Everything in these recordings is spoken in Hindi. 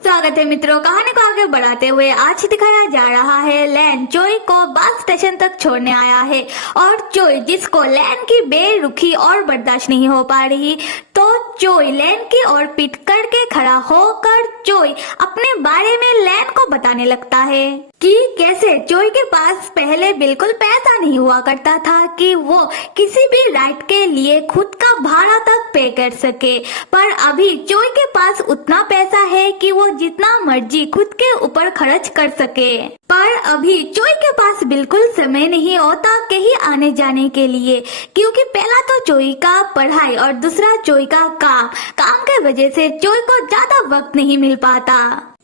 स्वागत है मित्रों। कहानी को आगे बढ़ाते हुए आज दिखाया जा रहा है लैन चोई को बस स्टेशन तक छोड़ने आया है और चोई जिसको लैन की बेरुखी और बर्दाश्त नहीं हो पा रही, तो चोई लैन की ओर पीठ करके खड़ा होकर चोई अपने बारे में लैन को बताने लगता है कि कैसे चोई के पास पहले बिल्कुल पैसा नहीं हुआ करता था कि वो किसी भी राइड के लिए खुद का भाड़ा तक पे कर सके, पर अभी चोई के पास उतना पैसा है कि वो जितना मर्जी खुद के ऊपर खर्च कर सके। पर अभी चोई के पास बिल्कुल समय नहीं होता कहीं आने जाने के लिए, क्योंकि पहला तो चोई का पढ़ाई और दूसरा चोई का काम के वजह से चोई को ज्यादा वक्त नहीं मिल पाता।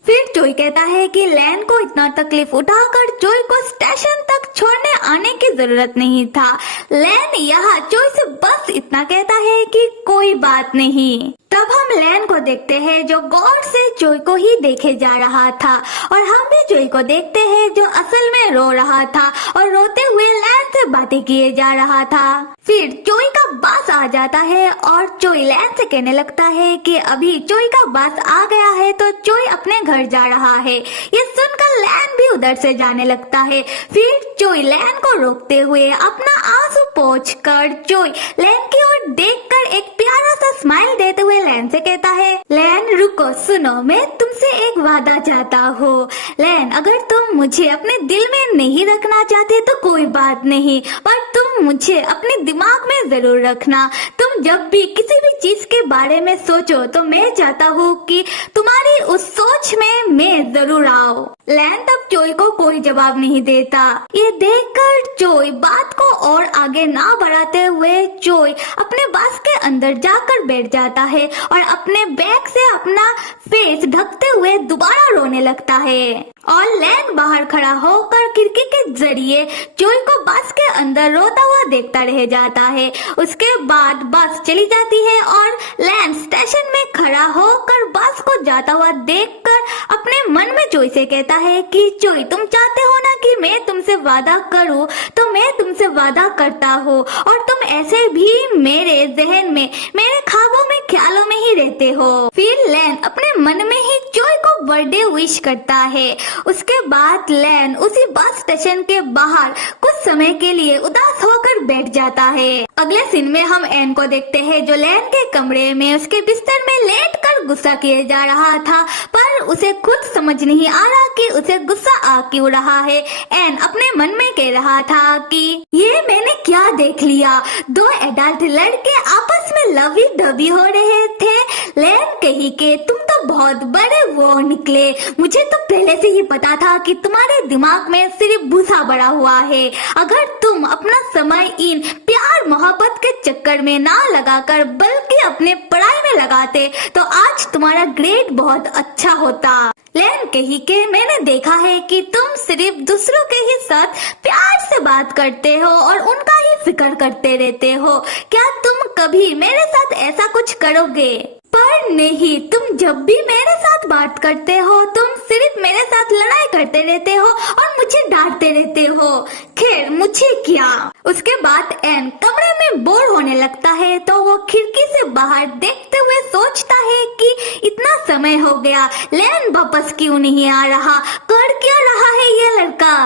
फिर चोई कहता है कि लैन को इतना तकलीफ उठाकर चोई को स्टेशन तक छोड़ने आने की जरूरत नहीं था। लैन यहाँ चोई से बस इतना कहता है कि कोई बात नहीं। तब हम लैन को देखते हैं जो गौर से चोई को ही देखे जा रहा था, और हम भी चोई को देखते हैं जो असल में रो रहा था और रोते हुए लैन से बातें किए जा रहा था। फिर चोई का बास आ जाता है और चोई लैन से कहने लगता है कि अभी चोई का बास आ गया है तो चोई अपने घर जा रहा है। ये सुनकर लैन भी उधर से जाने लगता है। फिर चोई लैन को रोकते हुए अपना आंसू पोंछकर चोई लैन की ओर देखकर एक प्यारा सा स्माइल देते हुए लैन से कहता है, लैन रुको, सुनो, मैं तुमसे एक वादा चाहता हूँ। लैन, अगर तुम मुझे अपने दिल में नहीं रखना चाहते तो कोई बात नहीं, पर तुम मुझे अपने दिमाग में जरूर रखना। तुम जब भी किसी भी चीज के बारे में सोचो तो मैं चाहता हूँ कि तुम्हारी उस सोच में मैं जरूर आओ। लैन तब चोई को कोई जवाब नहीं देता। ये देखकर चोई बात को और आगे ना बढ़ाते हुए चोई अपने बस के अंदर जाकर बैठ जाता है और अपने बैग से अपना फेस ढकते हुए दोबारा रोने लगता है। और लैन बाहर खड़ा होकर खिड़की के जरिए चोई को बस के अंदर रोता हुआ देखता रह जाता है। उसके बाद बस चली जाती है और लैन स्टेशन में खड़ा होकर बस को जाता हुआ देखकर अपने मन में चोई से कहता है कि चोई, तुम चाहते हो ना कि मैं तुमसे वादा करूं, तो मैं तुमसे वादा करता हूँ, और तुम ऐसे भी मेरे जहन में, मेरे ख्वाबों में, ख्यालों में ही रहते हो। फिर लैन अपने मन में ही चोई को बर्थडे विश करता है। उसके बाद लैन उसी बस स्टेशन के बाहर कुछ समय के लिए उदास होकर बैठ जाता है। अगले सीन में हम एन को देखते हैं जो लैन के कमरे में उसके बिस्तर में लेटकर गुस्सा किए जा रहा था, पर उसे खुद समझ नहीं आ रहा कि उसे गुस्सा आ क्यों रहा है। एन अपने मन में कह रहा था कि ये मैंने क्या देख लिया, दो एडल्ट लड़के आपस में लवी डबी हो रहे थे। लैन कही के तुम तो बहुत बड़े वो निकले, मुझे तो पहले से ही पता था कि तुम्हारे दिमाग में सिर्फ भूसा भरा हुआ है। अगर तुम अपना समय इन प्यार मोहब्बत के चक्कर में ना लगाकर बल्कि अपने पढ़ाई में लगाते तो आज तुम्हारा ग्रेड बहुत अच्छा होता। लैन कही के मैंने देखा है कि तुम सिर्फ दूसरों के ही साथ प्यार से बात करते हो और उनका ही फिक्र करते रहते हो। क्या तुम कभी मेरे साथ ऐसा कुछ करोगे? पर नहीं, तुम जब भी मेरे साथ बात करते हो तुम सिर्फ मेरे साथ लड़ाई करते रहते हो और मुझे डांटते रहते हो। खैर, मुझे क्या। उसके बाद एन कमरे में बोर होने लगता है तो वो खिड़की से बाहर देखते हुए सोचता है कि इतना समय हो गया, लैन वापस क्यों नहीं आ रहा, कर क्या रहा है ये लड़का।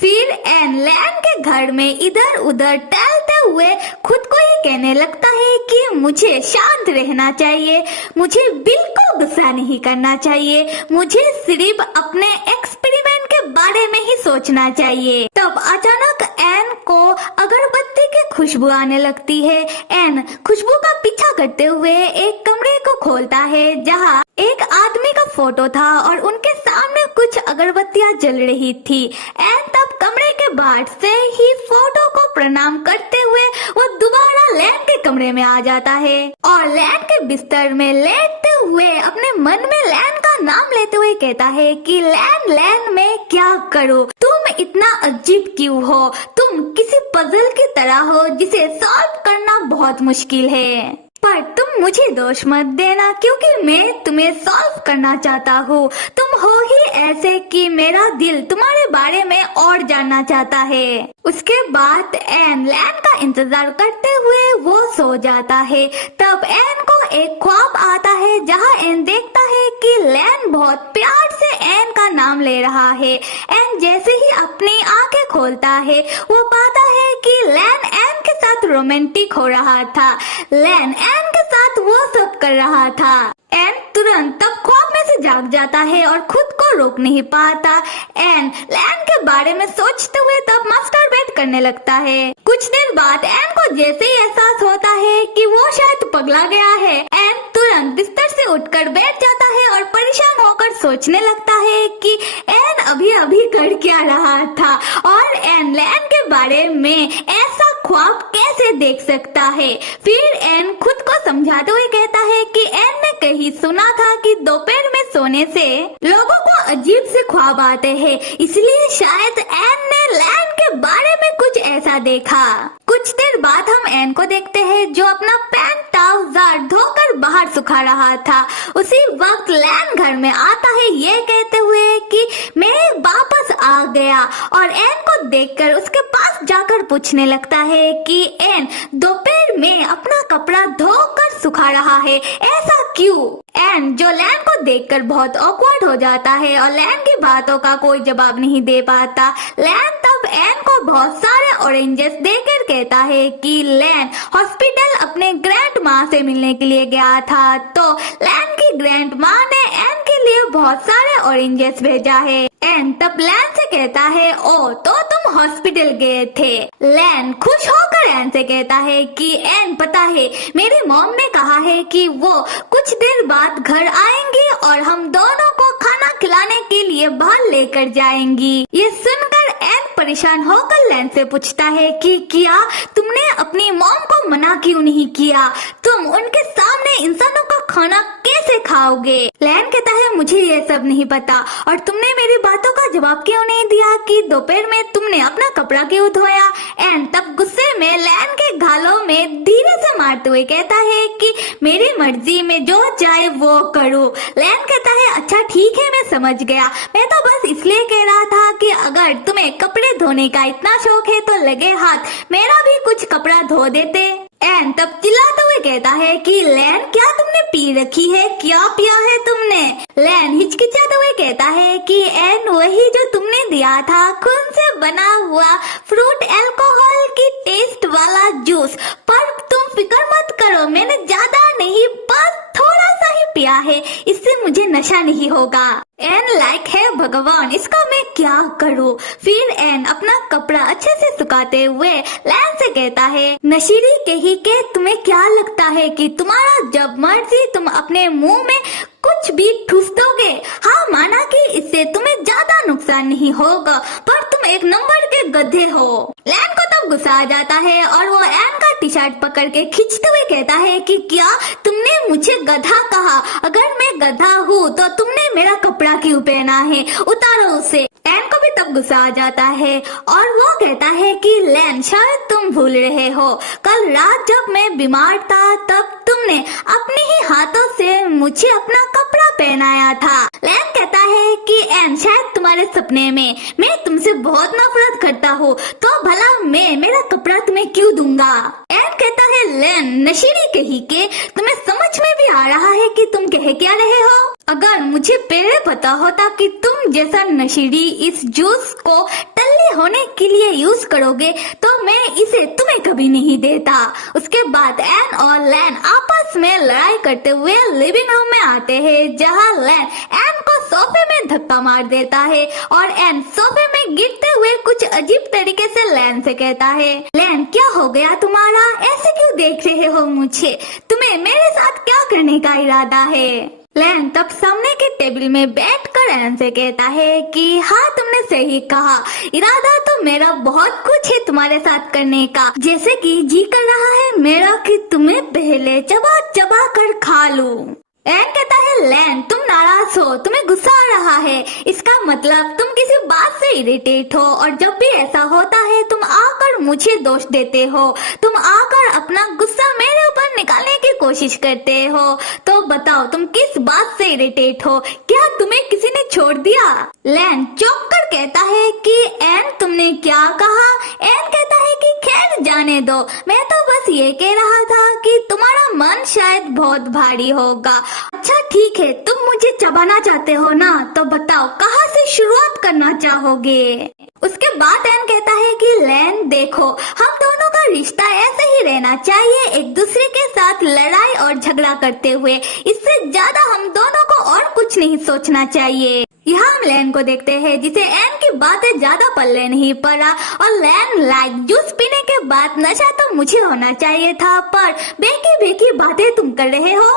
फिर एन लैन के घर में इधर उधर टहलते हुए खुद को ही कहने लगता है कि मुझे शांत रहना चाहिए, मुझे बिल्कुल गुस्सा नहीं करना चाहिए, मुझे सिर्फ अपने एक्सपेरिमेंट के बारे में ही सोचना चाहिए। तब अचानक एन को अगरबत्ती की खुशबू आने लगती है। एन खुशबू का पीछा करते हुए एक कमरे को खोलता है जहाँ एक आदमी का फोटो था और उनके सामने कुछ अगरबत्तियां जल रही थी। एन तब कमरे के बाहर से ही फोटो को प्रणाम करते हुए वो दोबारा लैन के कमरे में आ जाता है और लैन के बिस्तर में लेटते हुए अपने मन में लैन का नाम लेते हुए कहता है कि लैन, लैन मैं क्या करूं, तुम इतना अजीब क्यों हो, तुम किसी पजल की तरह हो जिसे सॉल्व करना बहुत मुश्किल है। पर तुम मुझे दोष मत देना क्योंकि मैं तुम्हें सॉल्व करना चाहता हूँ। तुम हो ही ऐसे कि मेरा दिल तुम्हारे बारे में और जानना चाहता है। उसके बाद एन लैन का इंतजार करते हुए वो सो जाता है। तब एन को एक ख्वाब आता है जहाँ एन देखता है कि लैन बहुत प्यार से एन का नाम ले रहा है। एन जैसे ही अपनी आंखें खोलता है वो पाता है कि लैन एन के साथ रोमांटिक हो रहा था। लैन एन के साथ वो सब कर रहा था। एन तुरंत तब ख्वाब में से जाग जाता है और खुद को रोक नहीं पाता। एन लैन के बारे में सोचते हुए तब मास्टरबेट करने लगता है। कुछ देर बाद एन को जैसे ही एहसास होता है कि वो शायद पगला गया है, एन तुरंत बिस्तर से उठकर बैठ जाता है और परेशान होकर सोचने लगता है कि एन अभी अभी कर क्या रहा था और एन लैन के बारे में ऐसा ख्वाब कैसे देख सकता है। फिर एन खुद को समझाते हुए कहता है कि एन ने कहीं सुना था कि दोपहर में सोने से लोगों को अजीब से ख्वाब आते हैं, इसलिए शायद एन ने लैन के बारे में कुछ ऐसा देखा। कुछ देर बाद हम एन को देखते हैं जो अपना पैंट ट्राउजर धोकर बाहर सुखा रहा था। उसी वक्त लैन घर में आता है ये कहते हुए कि मैं वापस आ गया और एन को देखकर उसके पास जाकर पूछने लगता है कि एन दोपहर में अपना कपड़ा धोकर सुखा रहा है, ऐसा क्यों? एन जो लैन को देखकर बहुत ऑकवर्ड हो जाता है और लैन की बातों का कोई जवाब नहीं दे पाता। लैन तब एन को बहुत सारे ऑरेंजेस देकर कहता है कि लैन हॉस्पिटल अपने ग्रैंड माँ से मिलने के लिए गया था, तो लैन की ग्रैंड माँ ने एन के लिए बहुत सारे ऑरेंजेस भेजा है। एन तब लैन से कहता है ओ तो तुम हॉस्पिटल गए थे। लैन खुश होकर एन से कहता है कि एन पता है मेरी मॉम ने कहा है कि वो कुछ देर बाद घर आएंगी और हम दोनों को खाना खिलाने के लिए बाहर लेकर जाएंगी। ये सुनकर एन परेशान होकर लैन से पूछता है कि क्या तुमने अपनी मॉम को मना क्यों नहीं किया? तुम उनके सामने इंसानों का खाना कैसे खाओगे? लैन कहता है मुझे ये सब नहीं पता और तुमने मेरी बातों का जवाब क्यों नहीं दिया कि दोपहर में तुमने अपना कपड़ा क्यों धोया? एन तब गुस्से में लैन के गालों में धीरे से मारते हुए कहता है कि मेरी मर्जी में जो चाहे वो करूं। लैन कहता है अच्छा ठीक है मैं समझ गया, मैं तो बस इसलिए कह रहा था कि अगर तुम्हें कपड़े धोने का इतना शौक है तो लगे हाथ मेरा भी कुछ कपड़ा धो देते। एन तब चिल्लाते हुए कहता है कि लैन क्या तुमने पी रखी है? क्या पिया है तुमने? लैन हिचकिचाते हुए कहता है कि एन वही जो तुमने दिया था, खून से बना हुआ फ्रूट अल्कोहल की टेस्ट वाला जूस। पर तुम फिक्र मत करो, मैंने ज्यादा नहीं बस थोड़ा सा ही पिया है, इससे मुझे नशा नहीं होगा। एन लाइक है भगवान इसका मैं क्या करूं? फिर एन अपना कपड़ा अच्छे से सुखाते हुए लैन से कहता है नशीली कही के तुम्हें क्या लगता है कि तुम्हारा जब मर्जी तुम अपने मुंह में कुछ भी ठूस दोगे? हाँ माना कि इससे तुम्हें ज्यादा नुकसान नहीं होगा, पर तुम एक नंबर के गधे हो। लैन को तब गुस्सा आ जाता है और वो एन का टी शर्ट पकड़ के खींचते हुए कहता है कि क्या तुमने मुझे गधा कहा? अगर मैं गधा हूँ तो तुमने मेरा कपड़ा क्यों पहना है? उतारो उसे। एन को भी तब गुस्सा आ जाता है और वो कहता है कि लैन शायद तुम भूल रहे हो, कल रात जब मैं बीमार था तब तुमने अपने ही हाथों से मुझे अपना कपड़ा पहनाया था। लैन कहता है कि एन शायद तुम्हारे सपने में मैं तुमसे बहुत नफरत करता हूँ, तो भला मैं मेरा कपड़ा तुम्हें क्यों दूंगा? एन कहता है लैन नशीली कही के तुम्हें समझ में भी आ रहा है कि तुम कह क्या रहे हो? अगर मुझे पहले पता होता कि तुम जैसा नशीली इस जूस को टल्ले होने के लिए यूज करोगे तो मैं इसे तुम्हें कभी नहीं देता। उसके बाद एन और लैन आपस में लड़ाई करते हुए लिविंग रूम में आते हैं, जहां लैन एन को सोफे में धक्का मार देता है और एन सोफे में गिरते हुए कुछ अजीब तरीके से लैन से कहता है लैन क्या हो गया तुम्हारा? ऐसे क्यों देख रहे हो मुझे? तुम्हें मेरे साथ क्या करने का इरादा है? लैन तब सामने के टेबल में बैठकर एन से कहता है कि हाँ तुमने सही कहा, इरादा तो मेरा बहुत कुछ है तुम्हारे साथ करने का, जैसे कि जी कर रहा है मेरा कि तुम्हें पहले चबा चबा कर खा लूं। एन कहता है लैन तुम नाराज हो, तुम्हें गुस्सा आ रहा है, इसका मतलब तुम किसी बात से इरिटेट हो और जब भी ऐसा होता है तुम आकर मुझे दोष देते हो, तुम आकर अपना गुस्सा मेरे ऊपर निकालने की कोशिश करते हो। तो बताओ तुम किस बात से इरिटेट हो? क्या तुम्हें किसी ने छोड़ दिया? लैन चौंक कर कहता है कि एन तुमने क्या कहा? एन कहता है कि खैर जाने दो, मैं तो बस ये कह रहा था कि तुम्हारा मन शायद बहुत भारी होगा। अच्छा ठीक है तुम मुझे चबाना चाहते हो ना, तो बताओ कहाँ से शुरुआत करना चाहोगे। उसके बाद एन कहता है कि लैन देखो, हम दोनों का रिश्ता ऐसे ही रहना चाहिए, एक दूसरे के साथ लड़ाई और झगड़ा करते हुए। इससे ज्यादा हम दोनों को और कुछ नहीं सोचना चाहिए। यहाँ हम लैन को देखते हैं जिसे एन की बातें ज्यादा पल्ले नहीं पड़ा, और लैन लाइक जूस पीने के बाद नशा तो मुझे होना चाहिए था, पर बेकी बेकी बातें तुम कर रहे हो।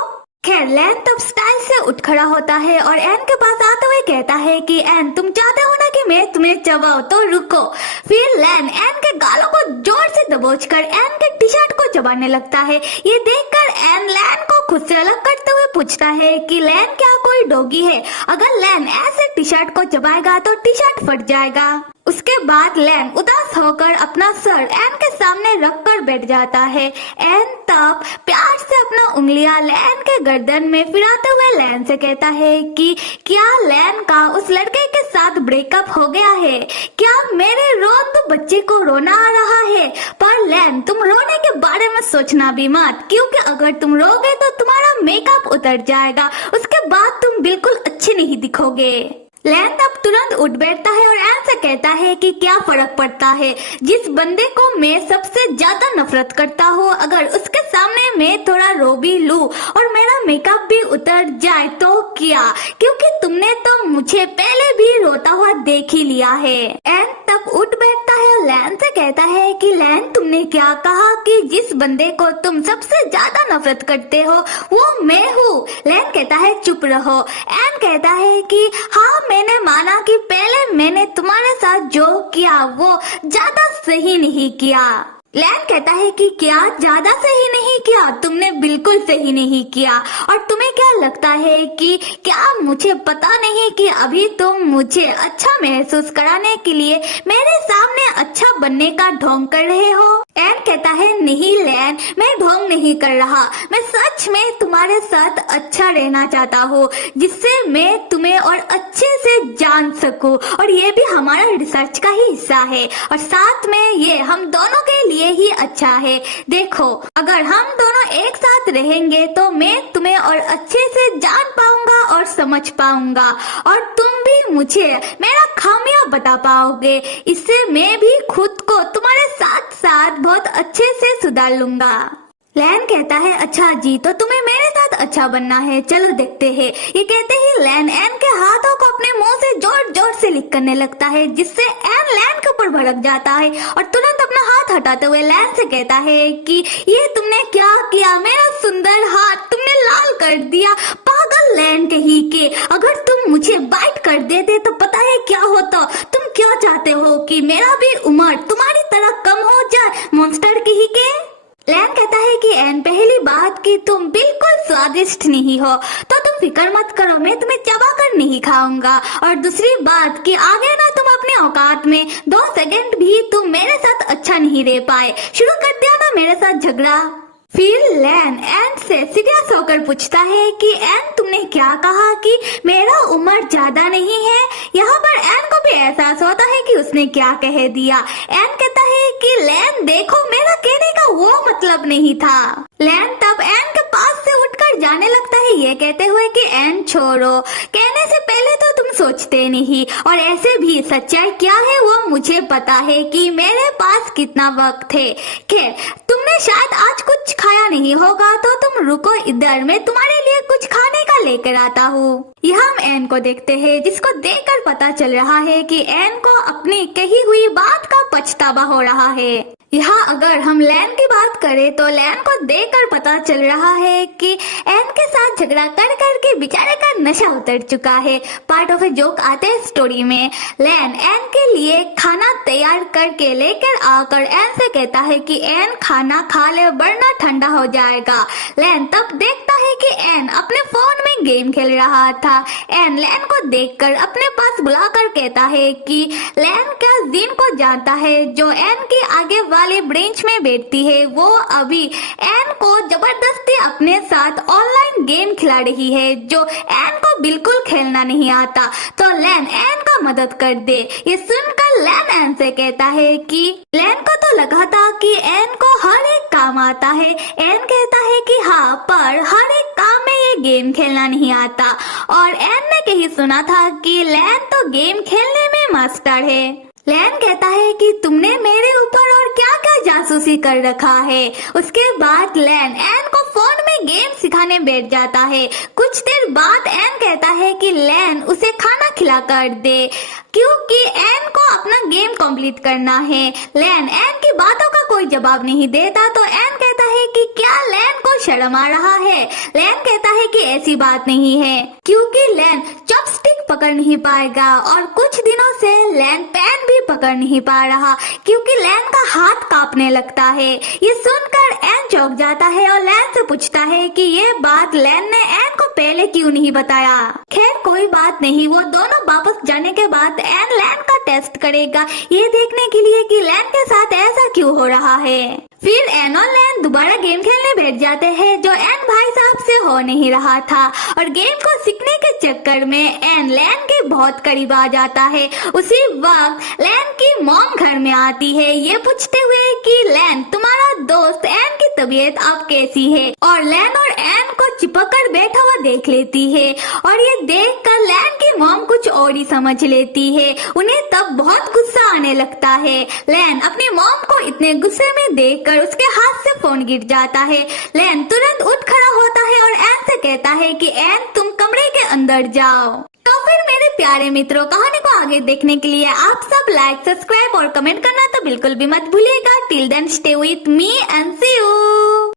खैर लैन तब स्टाइल से उठ खड़ा होता है और एन के पास आते हुए कहता है कि एन तुम चाहते हो ना कि मैं तुम्हें चबाऊं, तो रुको। फिर लैन एन के गालों को जोर से दबोचकर एन के टी शर्ट को चबाने लगता है। ये देखकर एन लैन को खुद से अलग करते हुए पूछता है कि लैन क्या कोई डॉगी है, अगर लैन ऐसे टी शर्ट को चबाएगा तो टी शर्ट फट जाएगा। उसके बाद लैन उदास होकर अपना सर एन के सामने रखकर बैठ जाता है। एन तब प्यार से अपना उंगलियां लैन के गर्दन में फिराते हुए लैन से कहता है कि क्या लैन का उस लड़के के साथ ब्रेकअप हो गया है, क्या मेरे रोंदू बच्चे को रोना आ रहा है। पर लैन तुम रोने के बारे में सोचना भी मत, क्योंकि अगर तुम रोगे तो तुम्हारा मेकअप उतर जाएगा, उसके बाद तुम बिल्कुल अच्छे नहीं दिखोगे। लैन तब तुरंत उठ बैठता है और एन से कहता है कि क्या फर्क पड़ता है, जिस बंदे को मैं सबसे ज्यादा नफरत करता हूँ, अगर उसके सामने मैं थोड़ा रो भी लूं और मेरा मेकअप भी उतर जाए तो क्या, क्योंकि तुमने तो मुझे पहले भी रोता हुआ देख ही लिया है। एन तब उठ बैठता है और लैन से कहता है कि लैन तुमने क्या कहा कि जिस बंदे को तुम सबसे ज्यादा नफरत करते हो वो मैं हूँ। लैन कहता है चुप रहो। एन कहता है कि हाँ मैंने माना कि पहले मैंने तुम्हारे साथ जो किया वो ज्यादा सही नहीं किया। लैन कहता है कि क्या ज्यादा सही नहीं किया, तुमने बिल्कुल सही नहीं किया। और तुम्हें क्या लगता है कि क्या मुझे पता नहीं कि अभी तुम मुझे अच्छा महसूस कराने के लिए मेरे सामने अच्छा बनने का ढोंग कर रहे हो। एन कहता है नहीं लैन, मैं ढोंग नहीं कर रहा, मैं सच में तुम्हारे साथ अच्छा रहना चाहता हूँ, जिससे मैं तुम्हें और अच्छे से जान सकूं, और ये भी हमारा रिसर्च का ही हिस्सा है, और साथ में ये हम दोनों के लिए ही अच्छा है। देखो अगर हम दोनों एक साथ रहेंगे तो मैं तुम्हें और अच्छे से जान पाऊंगा और समझ पाऊंगा, और तुम भी मुझे मेरा खामियां बता पाओगे। इससे मैं भी खुद को तुम्हारे साथ साथ बहुत अच्छे से सुधार लूंगा। लैन कहता है अच्छा जी, तो तुम्हें मेरे साथ अच्छा बनना है, चलो देखते हैं। ये कहते ही लैन एन के हाथों को अपने मुंह से जोर जोर से लिक करने लगता है, जिससे एन लैन के ऊपर भड़क जाता है और तुरंत अपना हाथ हटाते हुए लैन से कहता है कि ये तुमने क्या किया, मेरा सुंदर हाथ तुमने लाल कर दिया। पागल लैन कहीं के, अगर तुम मुझे बाइट कर देते तो पता है क्या होता। तुम क्या चाहते हो कि मेरा भी उम्र तुम्हारी तरह कम हो जाए, मॉन्स्टर कहीं के। लैन कहता है कि एन पहली बात कि तुम बिल्कुल स्वादिष्ट नहीं हो, तो तुम फिक्र मत करो, मैं तुम्हें चबा कर नहीं खाऊंगा। और दूसरी बात कि आगे ना तुम अपने औकात में 2 सेकंड भी तुम मेरे साथ अच्छा नहीं रह पाए, शुरू कर दिया ना मेरे साथ झगड़ा। फिर लैन एन से सीरियस होकर पूछता है कि एन तुमने क्या कहा कि मेरा उम्र ज्यादा नहीं है। यहाँ पर एन को भी एहसास होता है कि उसने क्या कह दिया। एन कहता है कि लैन देखो, मेरा कहने का वो मतलब नहीं था। लैन तब एन के पास से उठकर जाने लगता है, ये कहते हुए कि एन छोड़ो, कहने से पहले तो तुम सोचते नहीं, और ऐसे भी सच्चाई क्या है वो मुझे पता है कि मेरे पास कितना वक्त है। खैर तुमने शायद आज कुछ खाया नहीं होगा, तो तुम रुको इधर, मैं तुम्हारे लिए कुछ खाने का लेकर आता हूँ। यहाँ हम एन को देखते हैं, जिसको देखकर पता चल रहा है कि एन को अपनी कही हुई बात का पछतावा हो रहा है। यहाँ अगर हम लैन की बात करें तो लैन को देखकर पता चल रहा है कि एन के साथ झगड़ा कर करके बेचारे का नशा उतर चुका है। पार्ट ऑफ ए जोक आते हैं स्टोरी में। लैन एन के लिए खाना तैयार करके लेकर आकर एन से कहता है कि एन खाना खा ले वरना ठंडा हो जाएगा। लैन तब देखता है कि एन अपने फोन में गेम खेल रहा था। एन लैन को देखकर अपने पास बुलाकर कहता है कि लैन क्या जिन को जानता है जो एन के आगे वाली ब्रेंच में बैठती है, वो अभी एन को जबरदस्ती अपने साथ ऑनलाइन गेम खिला रही है जो एन को बिल्कुल खेलना नहीं आता, तो लैन एन का मदद कर दे। ये सुनकर फिर लैन एन से कहता है कि लैन को तो लगा था कि एन को हर एक काम आता है। एन कहता है कि हाँ, पर हर एक काम में ये गेम खेलना नहीं आता। और एन ने कहीं सुना था कि लैन तो गेम खेलने में मास्टर है। लैन कहता है कि तुमने मेरे ऊपर और क्या क्या जासूसी कर रखा है। उसके बाद लैन एन को फोन में गेम सिखाने बैठ जाता है। कुछ देर बाद एन कहता है कि लैन उसे खाना खिला कर दे, क्योंकि एन को अपना गेम कंप्लीट करना है। लैन एन की बातों का कोई जवाब नहीं देता तो एन कहता है कि क्या लैन को शर्म आ रहा है। लैन कहता है कि ऐसी बात नहीं है, क्योंकि लैन चॉपस्टिक पकड़ नहीं पाएगा। और कुछ दिनों से लैन पेन भी पकड़ नहीं पा रहा, क्योंकि लैन का हाथ कांपने लगता है। ये सुनकर एन चौंक जाता है और लैन से पूछता है कि ये बात लैन ने एन को पहले क्यों नहीं बताया। खैर कोई बात नहीं, वो दोनों वापस जाने के बाद एन लैन का टेस्ट करेगा, ये देखने के लिए कि लैन के साथ ऐसा क्यों हो रहा है। फिर एन और लैन दोबारा गेम खेलने बैठ जाते हैं, जो एन भाई साहब से हो नहीं रहा था। और गेम को सीखने के चक्कर में एन लैन के बहुत करीब आ जाता है। उसी वक्त लैन की मॉम घर में आती है, ये पूछते हुए कि लैन, तुम्हारा दोस्त एन की तबीयत अब कैसी है। और लैन और एन को चिपक कर बैठा हुआ देख लेती है। और ये देख कर लैन की मॉम कुछ और ही समझ लेती है। उन्हें तब बहुत गुस्सा आने लगता है। लैन अपनी मॉम को इतने गुस्से में देख कर उसके हाथ से फोन गिर जाता है। लैन तुरंत उठ खड़ा होता है और एन से कहता है कि एन, तुम कमरे के अंदर जाओ। तो फिर मेरे प्यारे मित्रों, कहानी को आगे देखने के लिए आप सब लाइक, सब्सक्राइब और कमेंट करना तो बिल्कुल भी मत भूलिएगा। Till then stay with me and see you.